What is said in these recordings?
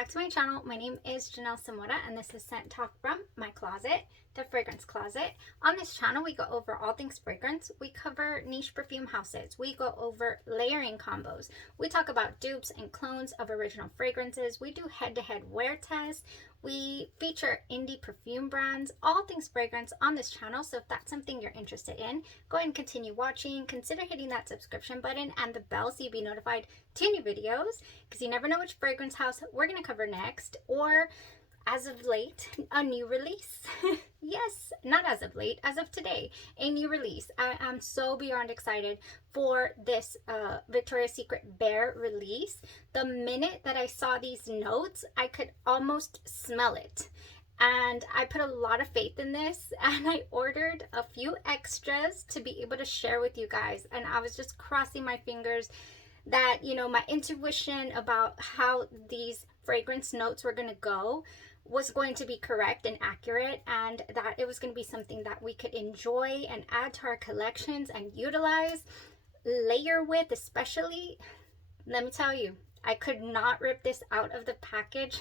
back to my channel. My name is Janelle Samora and this is Scent Talk from my closet, the fragrance closet. On this channel we go over all things fragrance. We cover niche perfume houses. We go over layering combos. We talk about dupes and clones of original fragrances. We do head-to-head wear tests. We feature indie perfume brands, all things fragrance on this channel. So if that's something you're interested in, go ahead and continue watching. Consider hitting that subscription button and the bell so you'll be notified to new videos, because you never know which fragrance house we're going to cover next, or as of late, a new release. Yes, not as of late, as of today, a new release. I'm so beyond excited for this Victoria's Secret Bear release. The minute that I saw these notes, I could almost smell it. And I put a lot of faith in this, and I ordered a few extras to be able to share with you guys. And I was just crossing my fingers that, you know, my intuition about how these fragrance notes were going to go was going to be correct and accurate, and that it was going to be something that we could enjoy and add to our collections and utilize, layer with especially. Let me tell you, I could not rip this out of the package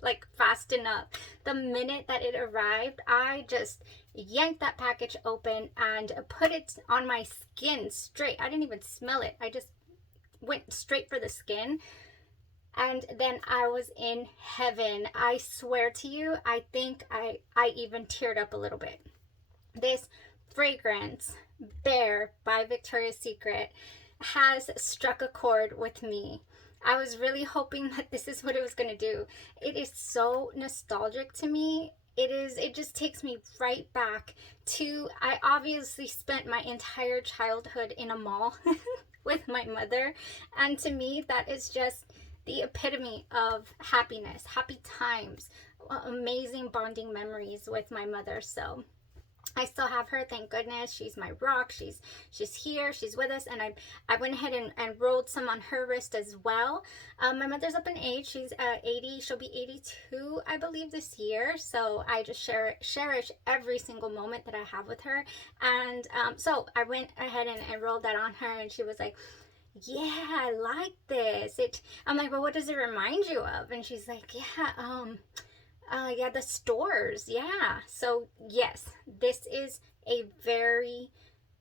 like fast enough. The minute that it arrived, I just yanked that package open and put it on my skin straight. I didn't even smell it. I just went straight for the skin, and then I was in heaven. I swear to you, I think I even teared up a little bit. This fragrance, Bear by Victoria's Secret, has struck a chord with me. I was really hoping that this is what it was going to do. It is so nostalgic to me. It just takes me right back to, I obviously spent my entire childhood in a mall with my mother, and to me that is just the epitome of happiness, happy times, amazing bonding memories with my mother. So I still have her, thank goodness. She's my rock. She's here, she's with us, and I went ahead and rolled some on her wrist as well. My mother's up in age. She's 80, she'll be 82 I believe this year, so I just cherish every single moment that I have with her. And so I went ahead and rolled that on her, and she was like, yeah, I like this. I'm like, well, what does it remind you of? And she's like, yeah, the stores. Yeah. So yes, this is a very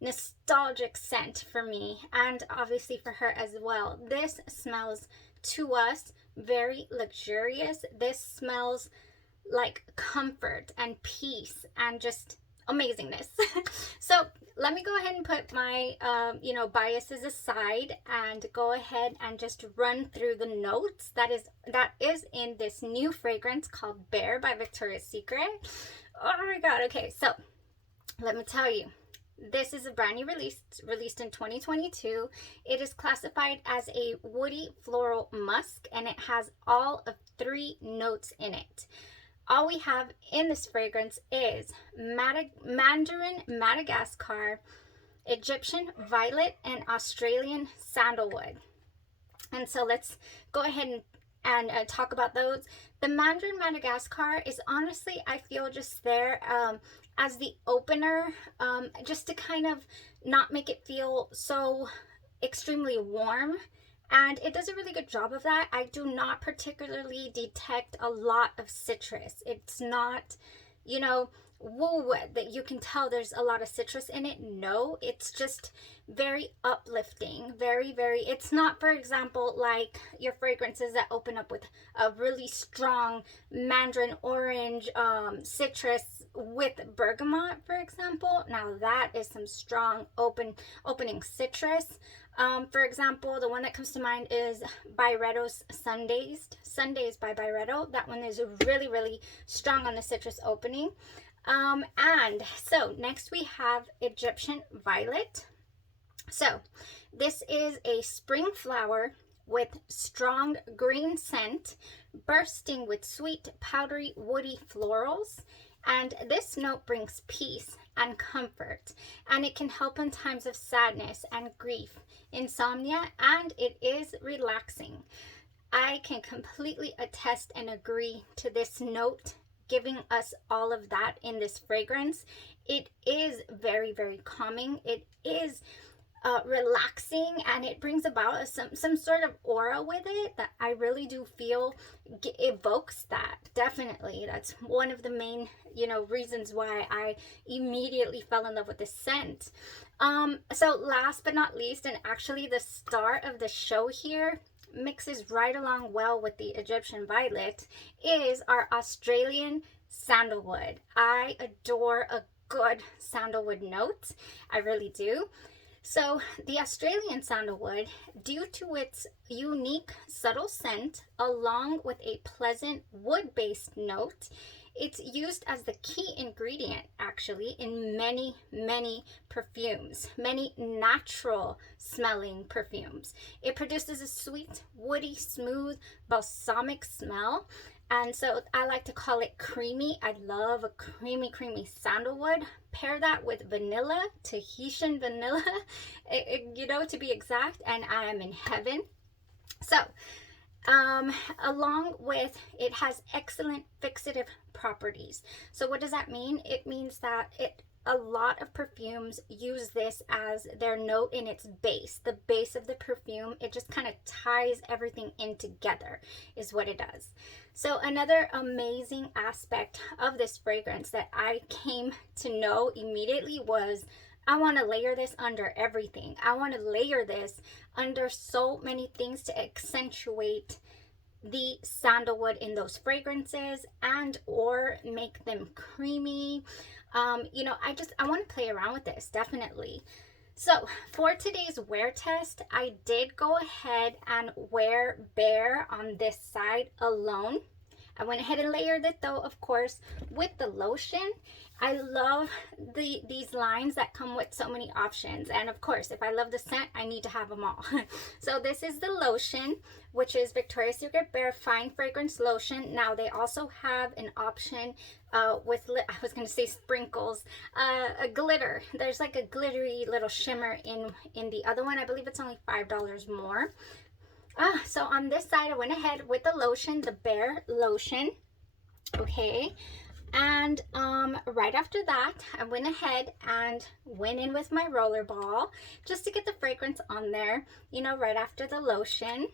nostalgic scent for me, and obviously for her as well. This smells to us very luxurious. This smells like comfort and peace and just amazingness. So let me go ahead and put my biases aside and go ahead and just run through the notes that is in this new fragrance called Bear by Victoria's Secret. Oh my god. Okay, so let me tell you, this is a brand new release, released in 2022. It is classified as a woody floral musk, and it has all of 3 notes in it. All we have in this fragrance is Mandarin Madagascar, Egyptian violet, and Australian sandalwood. And so let's go ahead and talk about those. The Mandarin Madagascar is honestly, I feel, just there as the opener, just to kind of not make it feel so extremely warm. And it does a really good job of that. I do not particularly detect a lot of citrus. It's not, you know, whoa, that you can tell there's a lot of citrus in it. No, it's just very uplifting. Very, it's not, for example, like your fragrances that open up with a really strong mandarin orange citrus with bergamot, for example. Now that is some strong opening citrus. For example, the one that comes to mind is Byretto's Sundays by Byretto. That one is really strong on the citrus opening. And so next we have Egyptian violet. So this is a spring flower with strong green scent, bursting with sweet, powdery, woody florals. And this note brings peace and comfort, and it can help in times of sadness and grief, insomnia, and it is relaxing. I can completely attest and agree to this note, giving us all of that in this fragrance. It is very calming. It is relaxing, and it brings about some sort of aura with it that I really do feel evokes that. Definitely, that's one of the main, you know, reasons why I immediately fell in love with this scent. So last but not least, and actually the star of the show here, mixes right along well with the Egyptian violet, is our Australian sandalwood. I adore a good sandalwood note. I really do. So the Australian sandalwood, due to its unique subtle scent along with a pleasant wood-based note, it's used as the key ingredient actually in many perfumes, many natural smelling perfumes. It produces a sweet, woody, smooth, balsamic smell. And so I like to call it creamy. I love a creamy sandalwood. Pair that with vanilla, Tahitian vanilla, you know, to be exact, and I am in heaven. So, along with, it has excellent fixative properties. So what does that mean? It means that a lot of perfumes use this as their note in its base, the base of the perfume. It just kind of ties everything in together is what it does. So another amazing aspect of this fragrance that I came to know immediately was, I want to layer this under everything. I want to layer this under so many things to accentuate the sandalwood in those fragrances and or make them creamy. You know, I want to play around with this, definitely. So for today's wear test, I did go ahead and wear bare on this side alone. I went ahead and layered it though, of course, with the lotion. I love these lines that come with so many options. And of course, if I love the scent, I need to have them all. So this is the lotion, which is Victoria's Secret Bare Fine Fragrance Lotion. Now they also have an option with, I was going to say sprinkles, a glitter. There's like a glittery little shimmer in the other one. I believe it's only $5 more. So on this side, I went ahead with the lotion, the Bare lotion. Okay. And right after that, I went ahead and went in with my roller ball just to get the fragrance on there, you know, right after the lotion.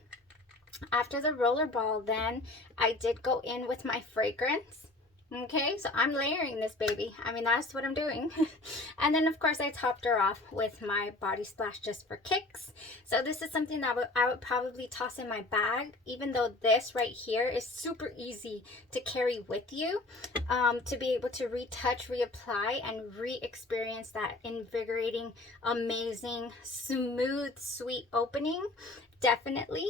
After the roller ball, then I did go in with my fragrance. Okay, so I'm layering this baby. I mean, that's what I'm doing. And then of course I topped her off with my body splash just for kicks. So this is something that I would probably toss in my bag, even though this right here is super easy to carry with you, to be able to retouch, reapply, and re-experience that invigorating, amazing, smooth, sweet opening. Definitely.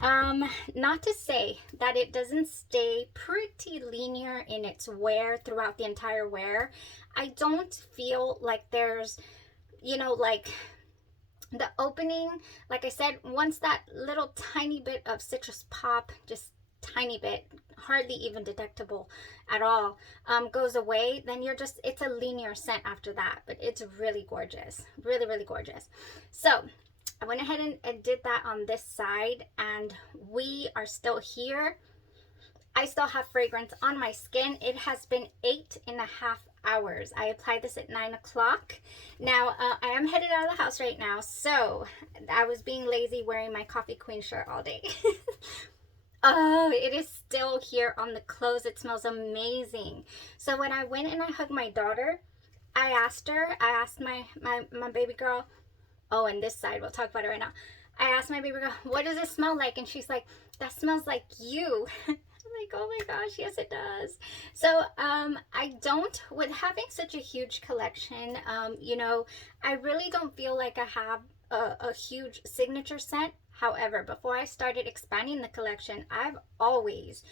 Not to say that it doesn't stay pretty linear in its wear throughout the entire wear. I don't feel like there's, you know, like the opening, like I said, once that little tiny bit of citrus pop, just tiny bit, hardly even detectable at all, goes away, then you're just, it's a linear scent after that, but it's really gorgeous, really gorgeous. So I went ahead and did that on this side, and we are still here. I still have fragrance on my skin. It has been 8.5 hours. I applied this at 9 o'clock. Now, I am headed out of the house right now, so I was being lazy wearing my Coffee Queen shirt all day. Oh, it is still here on the clothes. It smells amazing. So when I went and I hugged my daughter, I asked my baby girl, oh, and this side, we'll talk about it right now. I asked my baby girl, what does it smell like? And she's like, that smells like you. I'm like, oh my gosh, yes it does. So I don't, with having such a huge collection, you know, I really don't feel like I have a huge signature scent. However, before I started expanding the collection, I've always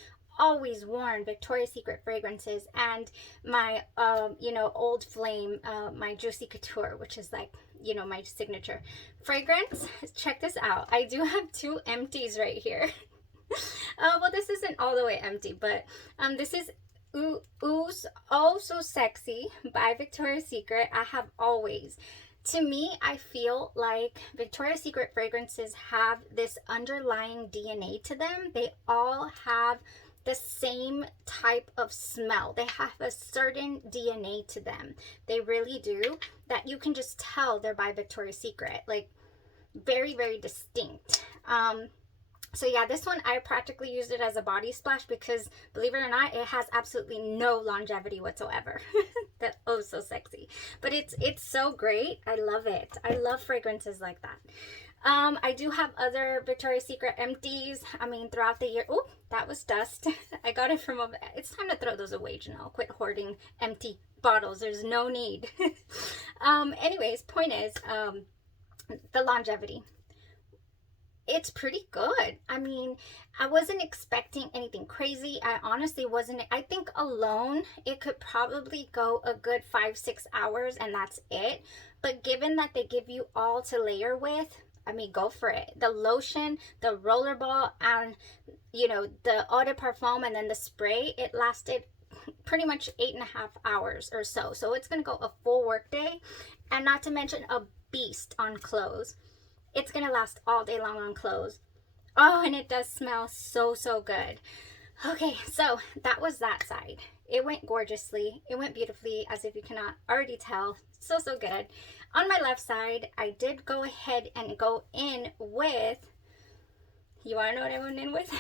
worn Victoria's Secret fragrances and my you know, Old Flame, my Juicy Couture, which is like, you know, my signature fragrance. Check this out. I do have 2 empties right here. Well, this isn't all the way empty, but this is Ooze Oh So Sexy by Victoria's Secret. I have always, to me, I feel like Victoria's Secret fragrances have this underlying DNA to them. They all have the same type of smell. They have a certain DNA to them. They really do, that you can just tell they're by Victoria's Secret. Like, very, very distinct. So yeah, this one I practically used it as a body splash because, believe it or not, it has absolutely no longevity whatsoever. That's oh so sexy. But it's so great. I love it. I love fragrances like that. I do have other Victoria's Secret empties. I mean, throughout the year. Oh, that was dust. I got it from over. It's time to throw those away, Janelle. Quit hoarding empty bottles. There's no need. Anyways, point is, the longevity. It's pretty good. I mean, I wasn't expecting anything crazy. I honestly wasn't. I think alone it could probably go a good 5-6 hours and that's it. But given that they give you all to layer with, I mean, go for it. The lotion, the rollerball, and you know, the eau de parfum, and then the spray, it lasted pretty much 8.5 hours or so. So it's gonna go a full work day, and not to mention a beast on clothes. It's gonna last all day long on clothes. Oh, and it does smell so, so good. Okay, so that was that side. It went gorgeously. It went beautifully, as if you cannot already tell. So, so good. On my left side, I did go ahead and go in with, you wanna know what I went in with?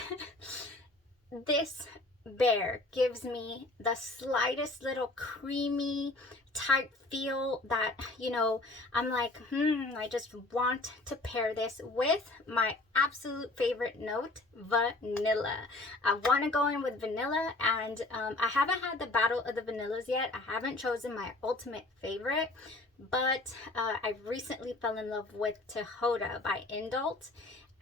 This Bear gives me the slightest little creamy type feel that, you know, I'm like, I just want to pair this with my absolute favorite note, vanilla. I want to go in with vanilla, and I haven't had the battle of the vanillas yet. I haven't chosen my ultimate favorite, but I recently fell in love with Tihota by Indult,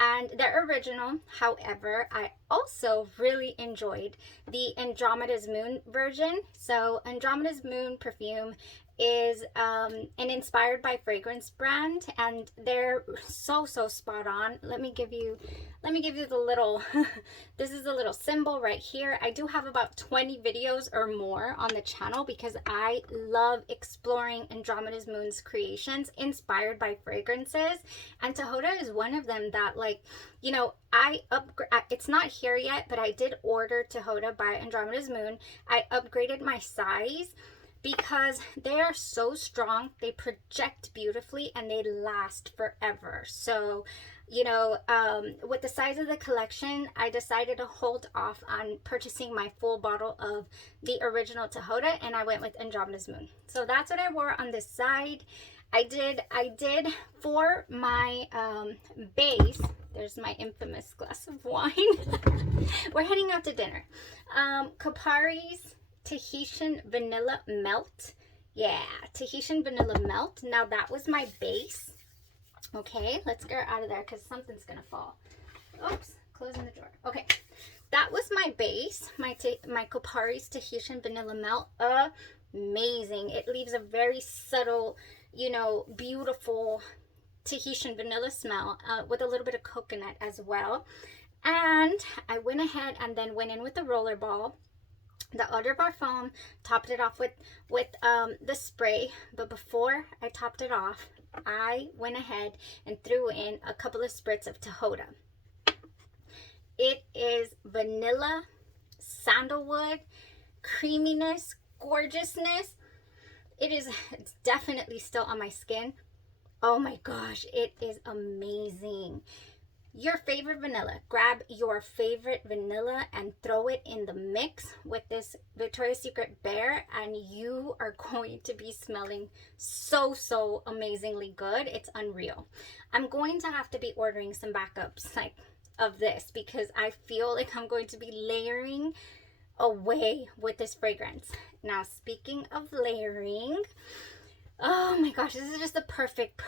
and they're original. However, I also really enjoyed the Andromeda's Moon version. So Andromeda's Moon perfume is an inspired by fragrance brand, and they're so spot on. Let me give you the little this is a little symbol right here. I do have about 20 videos or more on the channel because I love exploring Andromeda's Moon's creations inspired by fragrances, and Tihota is one of them that, like, you know, it's not here yet, but I did order Tihota by Andromeda's Moon. I upgraded my size because they are so strong, they project beautifully, and they last forever. So, you know, with the size of the collection, I decided to hold off on purchasing my full bottle of the original Tihota, and I went with Andromeda's Moon. So that's what I wore on this side. I did for my base. There's my infamous glass of wine. We're heading out to dinner. Kopari's Tahitian Vanilla Melt. Yeah, Tahitian Vanilla Melt. Now that was my base. Okay, let's get her out of there because something's gonna fall. Oops, closing the drawer. Okay, that was my base, my Kopari's Tahitian Vanilla Melt. Amazing. It leaves a very subtle, you know, beautiful Tahitian vanilla smell with a little bit of coconut as well. And I went ahead and then went in with the rollerball, the eau de parfum, topped it off with the spray. But before I topped it off, I went ahead and threw in a couple of spritz of Tihota. It is vanilla, sandalwood, creaminess, gorgeousness. It's definitely still on my skin. Oh my gosh, it is amazing. Your favorite vanilla. Grab your favorite vanilla and throw it in the mix with this Victoria's Secret Bear, and you are going to be smelling so amazingly good. It's unreal. I'm going to have to be ordering some backups like of this because I feel like I'm going to be layering away with this fragrance. Now, speaking of layering, oh my gosh, this is just the perfect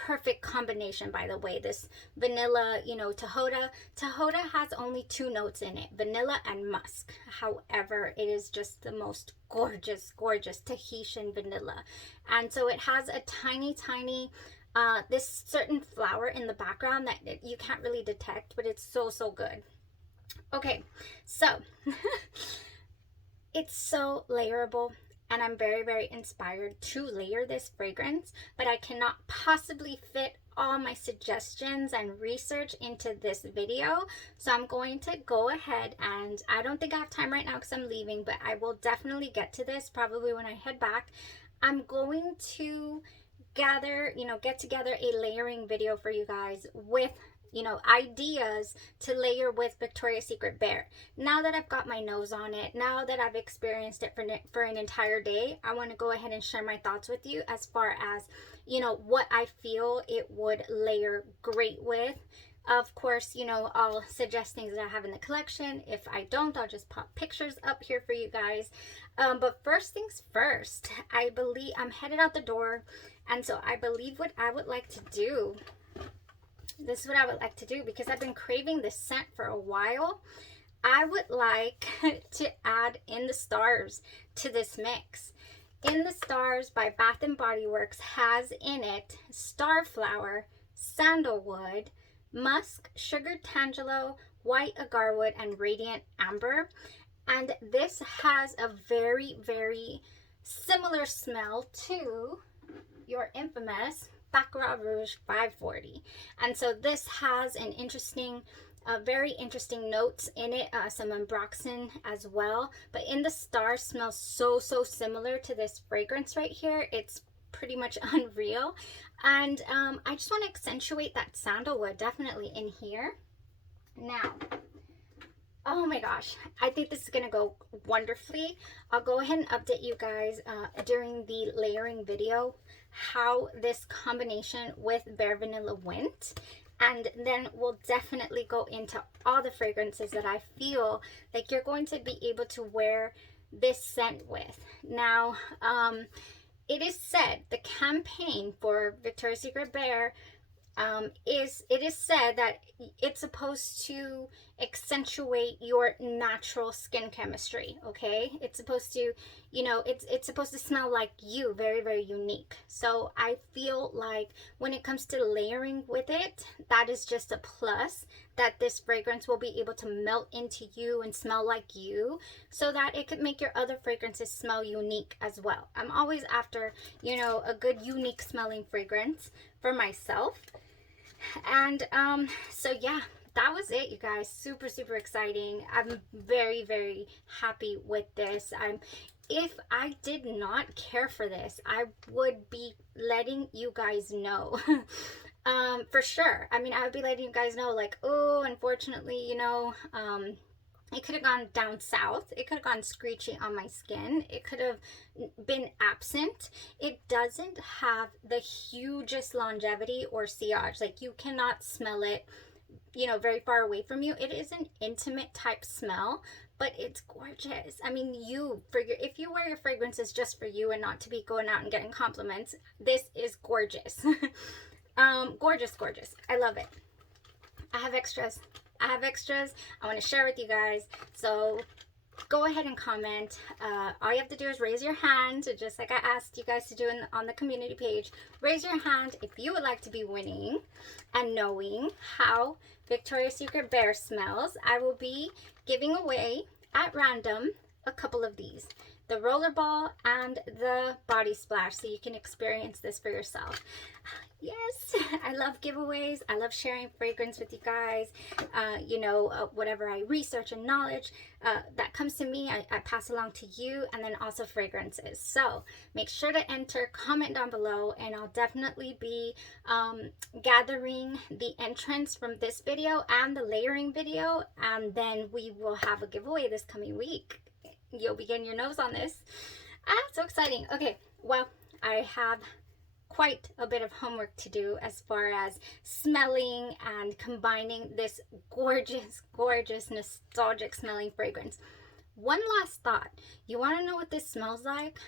combination, by the way. This vanilla, you know, Tihota has only 2 notes in it, vanilla and musk. However, it is just the most gorgeous Tahitian vanilla. And so it has a tiny this certain flower in the background that you can't really detect, but it's so good. Okay, so it's so layerable, and I'm very inspired to layer this fragrance, but I cannot possibly fit all my suggestions and research into this video. So I'm going to go ahead, and I don't think I have time right now because I'm leaving, but I will definitely get to this probably when I head back. I'm going to get together a layering video for you guys with ideas to layer with Victoria's Secret Bear. Now that I've got my nose on it, now that I've experienced it for an entire day, I want to go ahead and share my thoughts with you as far as, what I feel it would layer great with. Of course, I'll suggest things that I have in the collection. If I don't, I'll just pop pictures up here for you guys. But first things first, I believe I'm headed out the door. And so I believe what I would like to do, this is what I would like to do because I've been craving this scent for a while. I would like to add In the Stars to this mix. In the Stars by Bath & Body Works has in it starflower, sandalwood, musk, sugared tangelo, white agarwood, and radiant amber. And this has a very, very similar smell to your infamous Baccarat Rouge 540. And so this has an interesting, very interesting notes in it, some ambroxan as well. But In the Stars smells so similar to this fragrance right here. It's pretty much unreal. And I just want to accentuate that sandalwood definitely in here. Now, oh my gosh, I think this is going to go wonderfully. I'll go ahead and update you guys during the layering video how this combination with Bare Vanilla went. And then we'll definitely go into all the fragrances that I feel like you're going to be able to wear this scent with. Now, it is said, the campaign for Victoria's Secret Bear it is said that it's supposed to accentuate your natural skin chemistry. Okay, it's supposed to, it's supposed to smell like you, very, very unique. So I feel like when it comes to layering with it, that is just a plus, that this fragrance will be able to melt into you and smell like you, so that it could make your other fragrances smell unique as well. I'm always after, a good unique smelling fragrance for myself. And so yeah, that was it, you guys. Super exciting. I'm very, very happy with this. If I did not care for this, I would be letting you guys know. For sure. I mean, I would be letting you guys know, like, oh, unfortunately, it could have gone down south. It could have gone screechy on my skin. It could have been absent. It doesn't have the hugest longevity or sillage. Like, you cannot smell it, very far away from you. It is an intimate type smell, but it's gorgeous. I mean, if you wear your fragrances just for you and not to be going out and getting compliments, this is gorgeous. Gorgeous. I love it. I have extras. I want to share with you guys. So go ahead and comment. All you have to do is raise your hand, just like I asked you guys to do on the community page. Raise your hand if you would like to be winning and knowing how Victoria's Secret Bear smells. I will be giving away at random a couple of these, the rollerball and the body splash, so you can experience this for yourself. Yes, I love giveaways. I love sharing fragrance with you guys. Whatever I research and knowledge that comes to me, I pass along to you, and then also fragrances. So make sure to enter, comment down below, and I'll definitely be gathering the entrants from this video and the layering video, and then we will have a giveaway this coming week. You'll be getting your nose on this. So exciting. Okay, well, I have quite a bit of homework to do as far as smelling and combining this gorgeous nostalgic smelling fragrance. One last thought. You want to know what this smells like?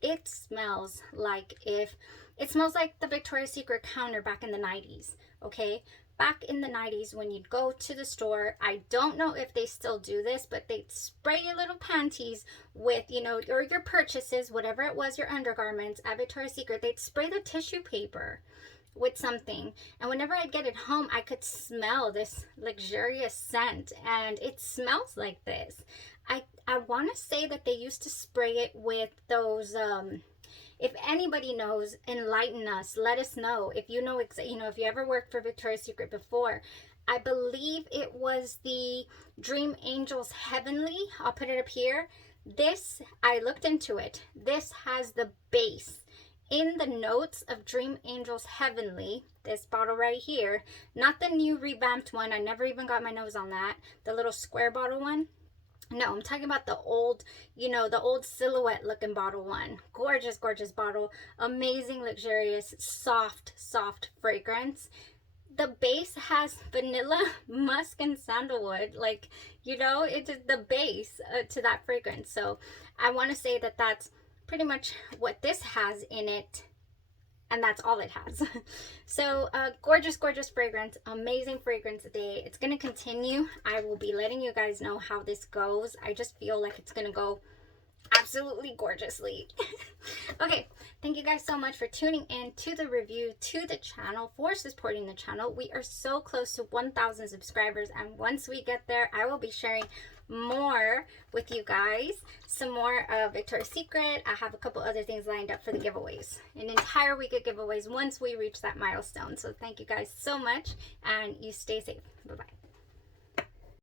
It smells like the Victoria's Secret counter back in the 90s. Okay, back in the 90s when you'd go to the store, I don't know if they still do this, but they'd spray your little panties with, or your purchases, whatever it was, your undergarments at Victoria's Secret, they'd spray the tissue paper with something. And whenever I'd get it home, I could smell this luxurious scent, and it smells like this. I want to say that they used to spray it with those, If anybody knows, enlighten us. Let us know. If you know, if you ever worked for Victoria's Secret before, I believe it was the Dream Angels Heavenly. I'll put it up here. This, I looked into it. This has the base in the notes of Dream Angels Heavenly. This bottle right here, not the new revamped one. I never even got my nose on that. The little square bottle one. No, I'm talking about the old, the old silhouette looking bottle one. Gorgeous, gorgeous bottle. Amazing, luxurious, soft, soft fragrance. The base has vanilla, musk, and sandalwood. Like, it's the base to that fragrance. So I want to say that that's pretty much what this has in it. And that's all it has. So gorgeous, gorgeous fragrance. Amazing fragrance day. It's going to continue. I will be letting you guys know how this goes. I just feel like it's going to go absolutely gorgeously. Okay, thank you guys so much for tuning in to the review, to the channel, for supporting the channel. We are so close to 1,000 subscribers, and once we get there, I will be sharing more with you guys. Some more of Victoria's Secret. I have a couple other things lined up for the giveaways. An entire week of giveaways once we reach that milestone. So thank you guys so much, and you stay safe. Bye-bye.